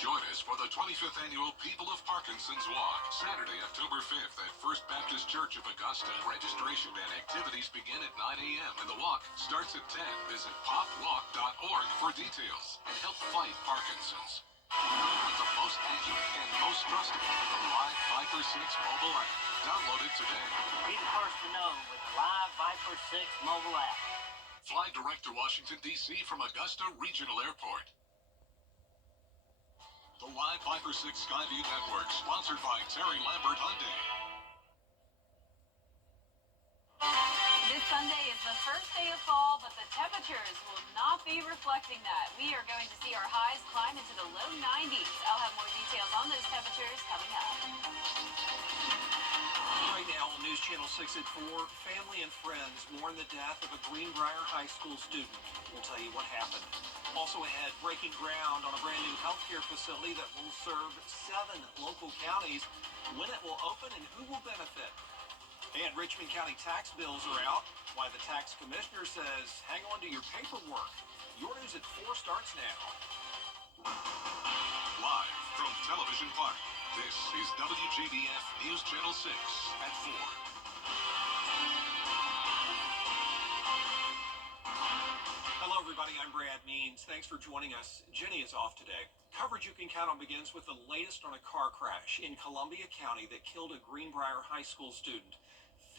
Join us for the 25th Annual People of Parkinson's Walk, Saturday, October 5th at First Baptist Church of Augusta. Registration and activities begin at 9 a.m. and the walk starts at 10. Visit popwalk.org for details and help fight Parkinson's. With the most accurate and most trusted, the Live Viper 6 mobile app. Download it today. Be the first to know with the Live Viper 6 mobile app. Fly direct to Washington, D.C. from Augusta Regional Airport. The Live Viper 6 Skyview Network, sponsored by Terry Lambert Hyundai. This Sunday is the first day of fall, but the temperatures will not be reflecting that. We are going to see our highs climb into the low 90s. I'll have more details on those temperatures coming up. Right now on News Channel 6 at 4, family and friends mourn the death of a Greenbrier High School student. We'll tell you what happened. Also ahead, breaking ground on a brand new healthcare facility that will serve 7 local counties, when it will open and who will benefit. And Richmond County tax bills are out. Why the tax commissioner says, hang on to your paperwork. Your News at 4 starts now. Live from Television Park, this is WJBF News Channel 6 at 4. Hello, everybody. I'm Brad Means. Thanks for joining us. Jenny is off today. Coverage you can count on begins with the latest on a car crash in Columbia County that killed a Greenbrier High School student.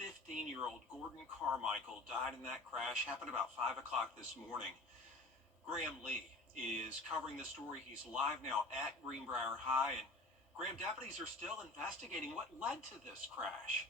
15-year-old Gordon Carmichael died in that crash. Happened about 5 o'clock this morning. Graham Lee is covering the story. He's live now at Greenbrier High. And Graham, deputies are still investigating what led to this crash.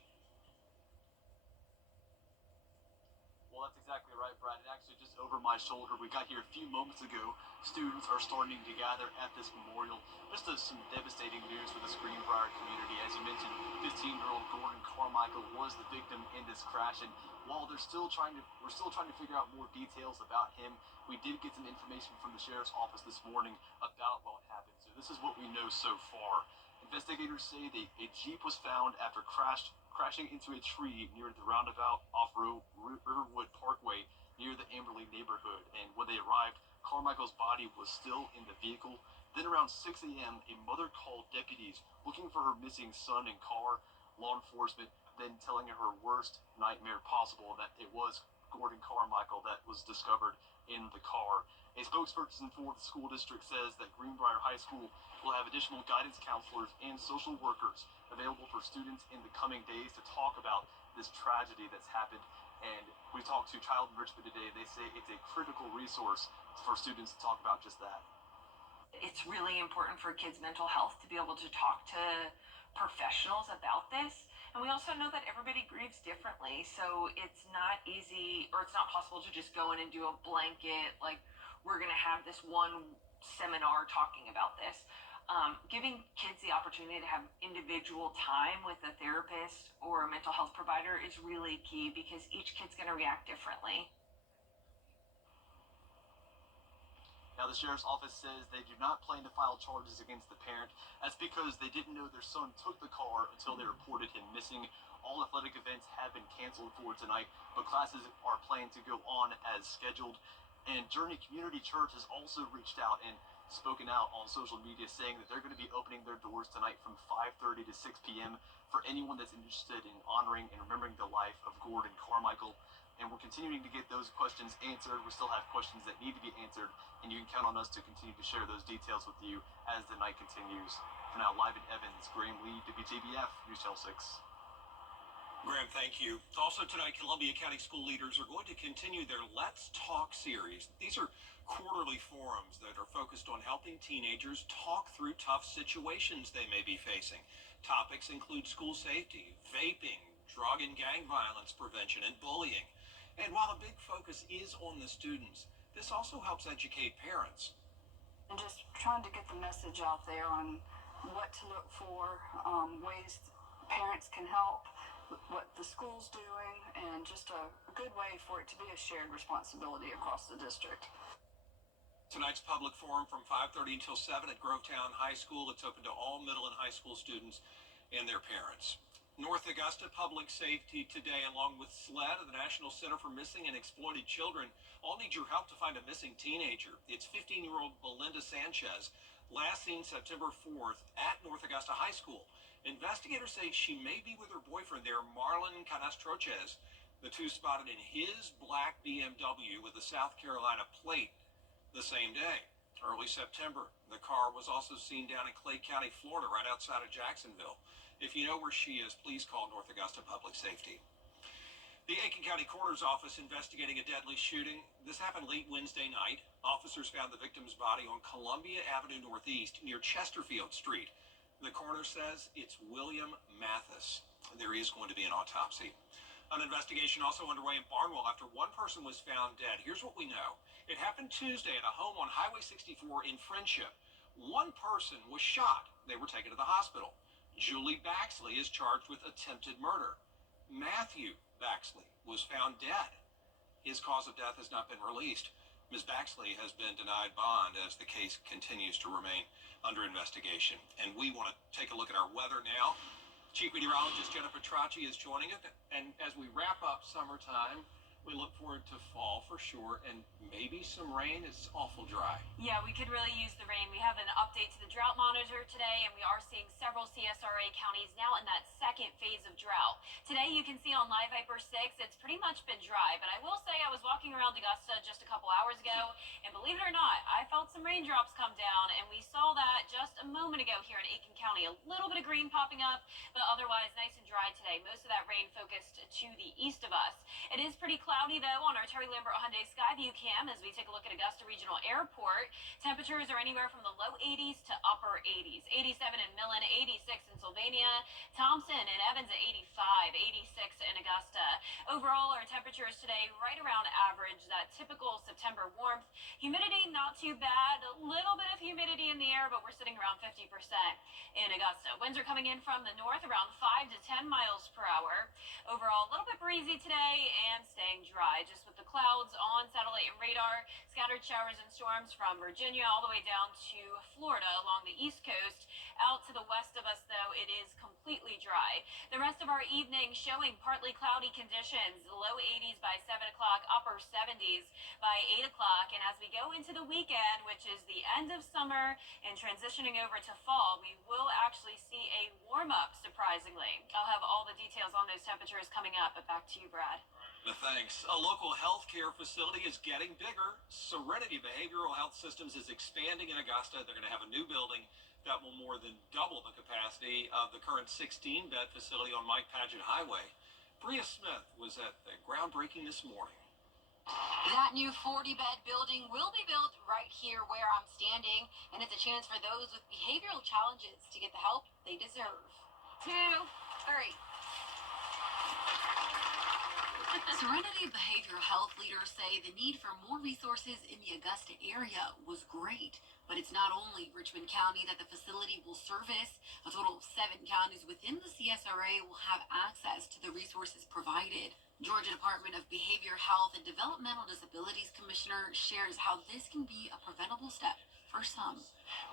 Well, that's exactly right, Brad. And actually, just over my shoulder, we got here a few moments ago. Students are starting to gather at this memorial. Just some devastating news for the Greenbrier community. As you mentioned, 15-year-old Gordon Carmichael was the victim in this crash. And while we're still trying to figure out more details about him, we did get some information from the sheriff's office this morning about what happened. So this is what we know so far. Investigators say that a Jeep was found after crashing into a tree near the roundabout off Riverwood Parkway near the Amberley neighborhood. And when they arrived, Carmichael's body was still in the vehicle. Then around 6 a.m., a mother called deputies looking for her missing son in car. Law enforcement then telling her worst nightmare possible, that it was Gordon Carmichael that was discovered in the car. A spokesperson for the school district says that Greenbrier High School will have additional guidance counselors and social workers available for students in the coming days to talk about this tragedy that's happened. And we talked to Child Enrichment today. They say it's a critical resource for students to talk about just that. It's really important for kids' mental health to be able to talk to professionals about this. And we also know that everybody grieves differently. So it's not easy, or it's not possible to just go in and do a blanket, like, we're going to have this one seminar talking about this. Giving kids the opportunity to have individual time with a therapist or a mental health provider is really key, because each kid's going to react differently. Now, the sheriff's office says they do not plan to file charges against the parent. That's because they didn't know their son took the car until they reported him missing. All athletic events have been canceled for tonight, but classes are planned to go on as scheduled. And Journey Community Church has also reached out and spoken out on social media, saying that they're going to be opening their doors tonight from 5:30 to 6 p.m. for anyone that's interested in honoring and remembering the life of Gordon Carmichael. And we're continuing to get those questions answered. We still have questions that need to be answered, and you can count on us to continue to share those details with you as the night continues. For now, live in Evans, Graham Lee, WJBF, News Channel 6. Graham, thank you. Also tonight, Columbia County school leaders are going to continue their Let's Talk series. These are quarterly forums that are focused on helping teenagers talk through tough situations they may be facing. Topics include school safety, vaping, drug and gang violence prevention, and bullying. And while a big focus is on the students, this also helps educate parents. And just trying to get the message out there on what to look for, ways parents can help, what the school's doing, and just a good way for it to be a shared responsibility across the district. Tonight's public forum from 5:30 until 7 at Grovetown High School. It's open to all middle and high school students and their parents. North Augusta Public Safety today, along with SLED and the National Center for Missing and Exploited Children, all need your help to find a missing teenager. It's 15-year-old Belinda Sanchez, last seen September 4th at North Augusta High School. Investigators say she may be with her boyfriend there, Marlon Canastroches. The two spotted in his black BMW with a South Carolina plate the same day. Early September, the car was also seen down in Clay County, Florida, right outside of Jacksonville. If you know where she is, please call North Augusta Public Safety. The Aiken County Coroner's Office investigating a deadly shooting. This happened late Wednesday night. Officers found the victim's body on Columbia Avenue Northeast near Chesterfield Street. The coroner says it's William Mathis. There is going to be an autopsy. An investigation also underway in Barnwell after one person was found dead. Here's what we know. It happened Tuesday at a home on Highway 64 in Friendship. One person was shot. They were taken to the hospital. Julie Baxley is charged with attempted murder. Matthew Baxley was found dead. His cause of death has not been released. Ms. Baxley has been denied bond as the case continues to remain under investigation. And we want to take a look at our weather now. Chief Meteorologist Jenna Petracci is joining us. And as we wrap up summertime, we look forward to fall for sure, and maybe some rain. It's awful dry. Yeah, we could really use the rain. We have an update to the drought monitor today, and we are seeing several CSRA counties now in that second phase of drought. Today, you can see on Live Viper 6, it's pretty much been dry, but I will say I was walking around Augusta just a couple hours ago, and believe it or not, I felt some raindrops come down, and we saw that just a moment ago here in Aiken County. A little bit of green popping up, but otherwise nice and dry today. Most of that rain focused to the east of us. It is pretty cloudy, though, on our Terry Lambert Hyundai Skyview cam as we take a look at Augusta Regional Airport. Temperatures are anywhere from the low 80s to upper 80s. 87 in Millen, 86 in Sylvania, Thompson and Evans at 85, 86 in Augusta. Overall, our temperatures today right around average, that typical September warmth. Humidity, not too bad. A little bit of humidity in the air, but we're sitting around 50% in Augusta. Winds are coming in from the north around 5 to 10 miles per hour. Overall, a little bit breezy today and staying dry, just with the clouds on satellite and radar. Scattered showers and storms from Virginia all the way down to Florida along the east coast. Out to the west of us, though, it is completely dry. The rest of our evening showing partly cloudy conditions. Low 80s by 7 o'clock, upper 70s by 8 o'clock. And as we go into the weekend, which is the end of summer and transitioning over to fall, we will actually see a warm-up, surprisingly. I'll have all the details on those temperatures coming up, but back to you, Brad. Thanks. A local healthcare facility is getting bigger. Serenity Behavioral Health Systems is expanding in Augusta. They're going to have a new building that will more than double the capacity of the current 16-bed facility on Mike Paget Highway. Bria Smith was at the groundbreaking this morning. That new 40-bed building will be built right here where I'm standing, and it's a chance for those with behavioral challenges to get the help they deserve. 2, 3. Serenity Behavioral Health leaders say the need for more resources in the Augusta area was great, but it's not only Richmond County that the facility will service. A total of 7 counties within the CSRA will have access to the resources provided. Georgia Department of Behavior Health and Developmental Disabilities Commissioner shares how this can be a preventable step for some.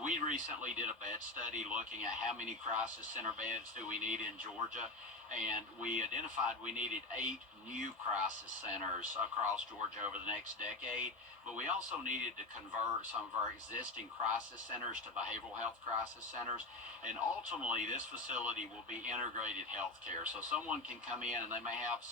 We recently did a bed study looking at how many crisis center beds do we need in Georgia, and we identified we needed 8 new crisis centers across Georgia over the next decade, but we also needed to convert some of our existing crisis centers to behavioral health crisis centers, and ultimately this facility will be integrated health care. So someone can come in and they may have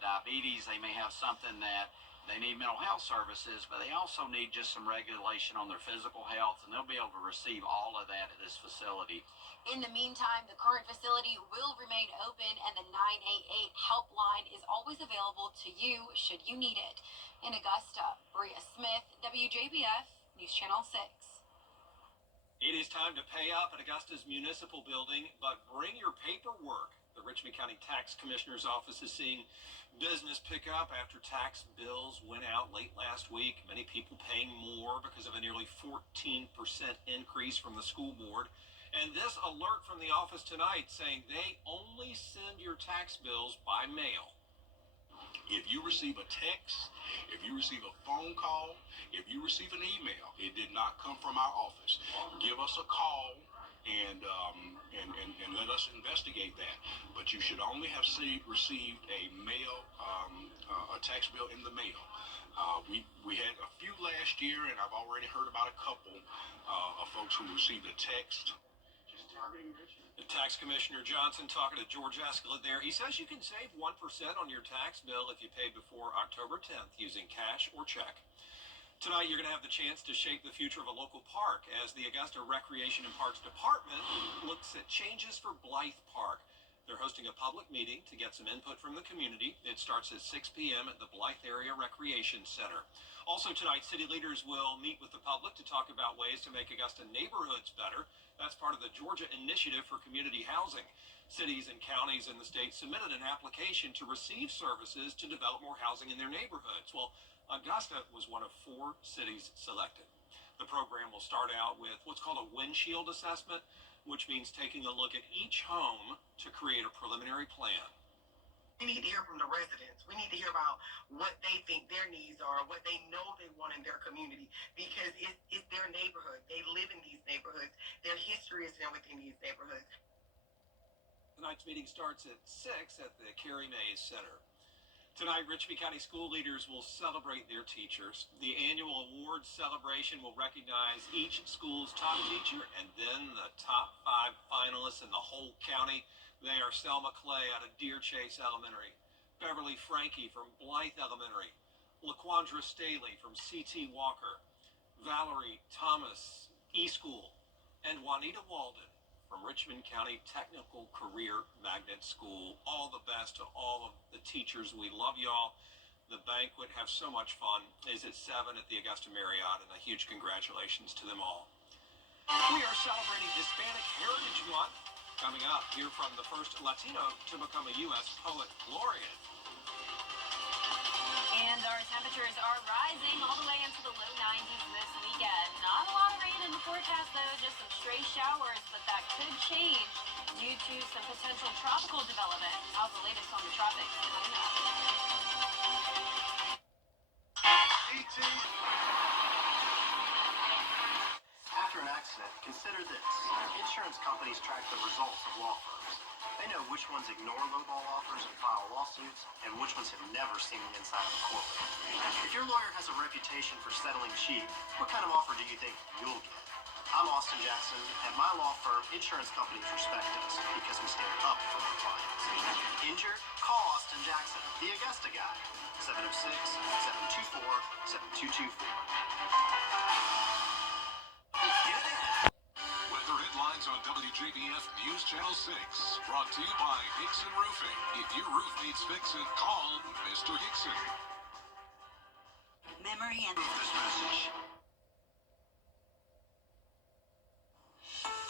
diabetes, they may have something that they need mental health services, but they also need just some regulation on their physical health, and they'll be able to receive all of that at this facility. In the meantime, the current facility will remain open, and the 988 helpline is always available to you should you need it. In Augusta, Bria Smith, WJBF, News Channel 6. It is time to pay up at Augusta's municipal building, but bring your paperwork. The Richmond County Tax Commissioner's Office is seeing business pick up after tax bills went out late last week. Many people paying more because of a nearly 14% increase from the school board. And this alert from the office tonight saying they only send your tax bills by mail. If you receive a text, if you receive a phone call, if you receive an email, it did not come from our office. Give us a call and let us investigate that. But you should only have received a mail, a tax bill in the mail. We had a few last year, and I've already heard about a couple of folks who received a text. Just targeting Richmond. The Tax Commissioner Johnson talking to George Escalade there. He says you can save 1% on your tax bill if you pay before October 10th using cash or check. Tonight, you're going to have the chance to shape the future of a local park as the Augusta Recreation and Parks Department looks at changes for Blythe Park. They're hosting a public meeting to get some input from the community. It starts at 6 p.m. at the Blythe Area Recreation Center. Also tonight, city leaders will meet with the public to talk about ways to make Augusta neighborhoods better. That's part of the Georgia Initiative for Community Housing. Cities and counties in the state submitted an application to receive services to develop more housing in their neighborhoods. Well, Augusta was one of 4 cities selected. The program will start out with what's called a windshield assessment, which means taking a look at each home to create a preliminary plan. We need to hear from the residents. We need to hear about what they think their needs are, what they know they want in their community, because it's their neighborhood. They live in these neighborhoods. Their history is there within these neighborhoods. Tonight's meeting starts at 6 at the Carrie Mays Center. Tonight, Richmond County school leaders will celebrate their teachers. The annual awards celebration will recognize each school's top teacher and then the top 5 finalists in the whole county. They are Selma Clay out of Deer Chase Elementary, Beverly Frankie from Blythe Elementary, LaQuandra Staley from C.T. Walker, Valerie Thomas E School, and Juanita Walden from Richmond County Technical Career Magnet School. All the best to all of the teachers. We love y'all. The banquet, have so much fun, is at 7 at the Augusta Marriott, and a huge congratulations to them all. We are celebrating Hispanic Heritage Month. Coming up, hear from the first Latino to become a U.S. Poet Laureate. And our temperatures are rising all the way into the low 90s this weekend. Not a lot of rain in the forecast, though, just some stray showers, but that could change due to some potential tropical development. How's the latest on the tropics coming up? After an accident, consider this. Insurance companies track the results of law firms. They know which ones ignore lowball offers and file lawsuits, and which ones have never seen the inside of a courtroom. If your lawyer has a reputation for settling cheap, what kind of offer do you think you'll get? I'm Austin Jackson, and my law firm, insurance companies respect us because we stand up for our clients. Injured? Call Austin Jackson, the Augusta guy. 706-724-7224. Weather headlines on WJBF News Channel 6. Brought to you by Hickson Roofing. If your roof needs fixing, call Mr. Hickson. Memory and This message.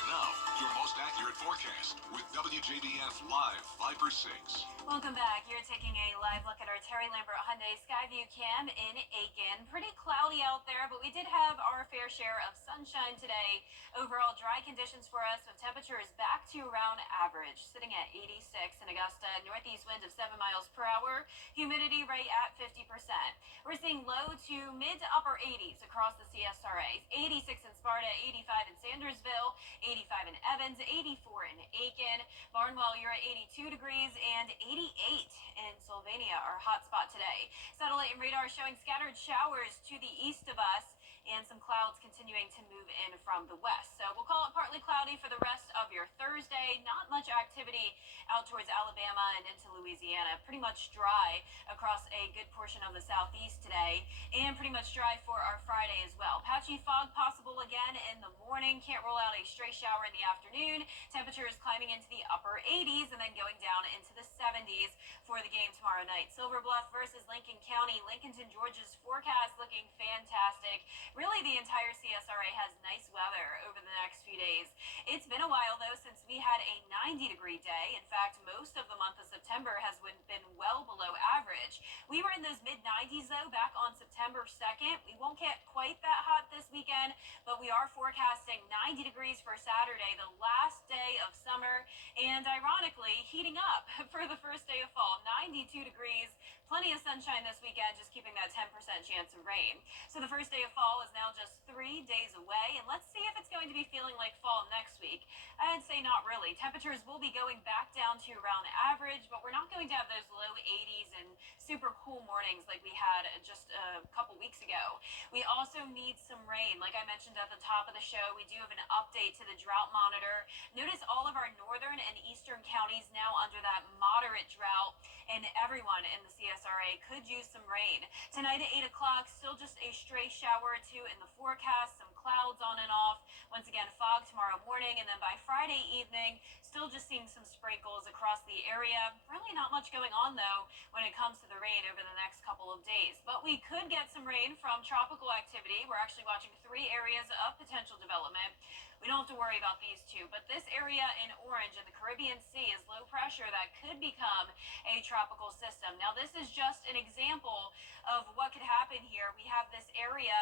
Now, your most accurate forecast with WJBF Live Viper 6. Welcome back. You're taking a live look at our Terry Lambert Hyundai Skyview Cam in Aiken. Pretty cloudy out there, but we did have our fair share of sunshine today. Overall dry conditions for us with temperatures back to around average, sitting at 86 in Augusta. Northeast winds of 7 miles per hour. Humidity right at 50%. We're seeing low to mid to upper 80s across the CSRAs. 86 in Sparta, 85 in Sandersville, 85 in Evans, 84 in Aiken. Barnwell, you're at 82 degrees, and 88 in Sylvania, our hotspot today. Satellite and radar showing scattered showers to the east of us, and some clouds continuing to move in from the west. So we'll call it partly cloudy for the rest of your Thursday. Not much activity out towards Alabama and into Louisiana. Pretty much dry across a good portion of the southeast today, and pretty much dry for our Friday as well. Patchy fog possible again in the morning. Can't rule out a stray shower in the afternoon. Temperatures climbing into the upper 80s and then going down into the 70s for the game tomorrow night. Silver Bluff versus Lincoln County. Lincolnton, Georgia's forecast looking fantastic. Really, the entire CSRA has nice weather over the next few days. It's been a while, though, since we had a 90-degree day. In fact, most of the month of September has been well below average. We were in those mid-90s, though, back on September 2nd. We won't get quite that hot this weekend, but we are forecasting 90 degrees for Saturday, the last day of summer, and ironically, heating up for the first day of fall. 92 degrees. Plenty of sunshine this weekend, just keeping that 10% chance of rain. So the first day of fall is now just 3 3 days away, and let's see if it's going to be feeling like fall next week. I'd say not really. Temperatures will be going back down to around average, but we're not going to have those low 80s and super cool mornings like we had just a couple weeks ago. We also need some rain. Like I mentioned at the top of the show, we do have an update to the drought monitor. Notice all of our northern and eastern counties now under that moderate drought, and everyone in the CSRA could use some rain. Tonight at 8 o'clock, still just a stray shower or two in the forecast, some clouds on and off. Once again, fog tomorrow morning, and then by Friday evening, still just seeing some sprinkles across the area. Really not much going on, though, when it comes to the rain over the next couple of days. But we could get some rain from tropical activity. We're actually watching 3 areas of potential development. We don't have to worry about these 2, but this area in orange in the Caribbean Sea is low pressure that could become a tropical system. Now, this is just an example of what could happen here. We have this area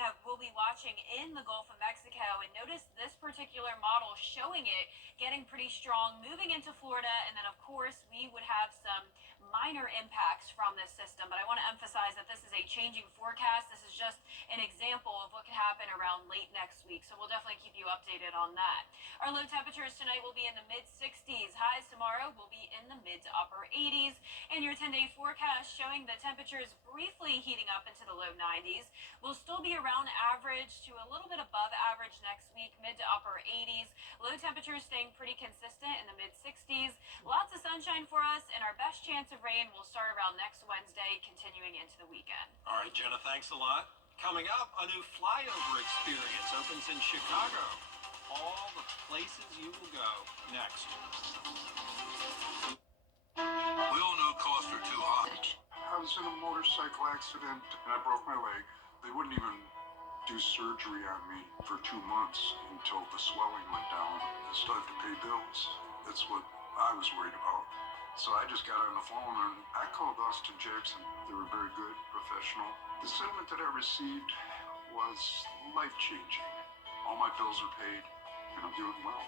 that we'll be watching in the Gulf of Mexico, and notice this particular model showing it getting pretty strong, moving into Florida, and then, of course, we would have some minor impacts from this system. But I want to emphasize that this is a changing forecast. This is just an example of what could happen around late next week, so we'll definitely keep you updated on that. Our low temperatures tonight will be in the mid-60s. Highs tomorrow will be in the mid to upper 80s, and your 10-day forecast showing the temperatures briefly heating up into the low 90s. We'll still be around average to a little bit above average next week, mid to upper 80s. Low temperatures staying pretty consistent in the mid-60s. Lots of sunshine for us, and our best chance of rain will start around next Wednesday, continuing into the weekend. All right, Jenna, thanks a lot. Coming up, a new flyover experience opens in Chicago. All the places you will go next. We all know costs are too high. I was in a motorcycle accident and I broke my leg. They wouldn't even do surgery on me for 2 months until the swelling went down. I still have to pay bills. That's what I was worried about. So I just got on the phone and I called Austin Jackson. They were very good, professional. The settlement that I received was life-changing. All my bills are paid and I'm doing well.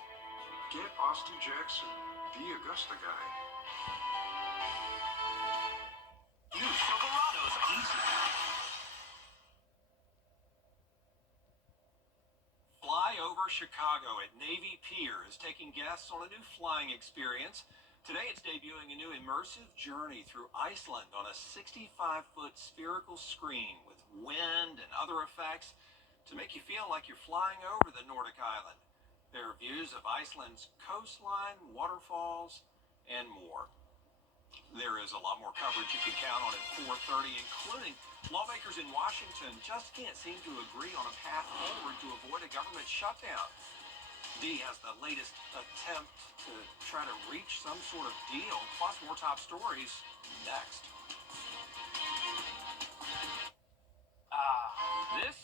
Get Austin Jackson, the Augusta guy. New Silverado's easy. Flyover Chicago at Navy Pier is taking guests on a new flying experience. Today it's debuting a new immersive journey through Iceland on a 65-foot spherical screen with wind and other effects to make you feel like you're flying over the Nordic island. There are views of Iceland's coastline, waterfalls, and more. There is a lot more coverage you can count on at 4:30, including lawmakers in Washington just can't seem to agree on a path forward to avoid a government shutdown. D has the latest attempt to try to reach some sort of deal, plus more top stories next. This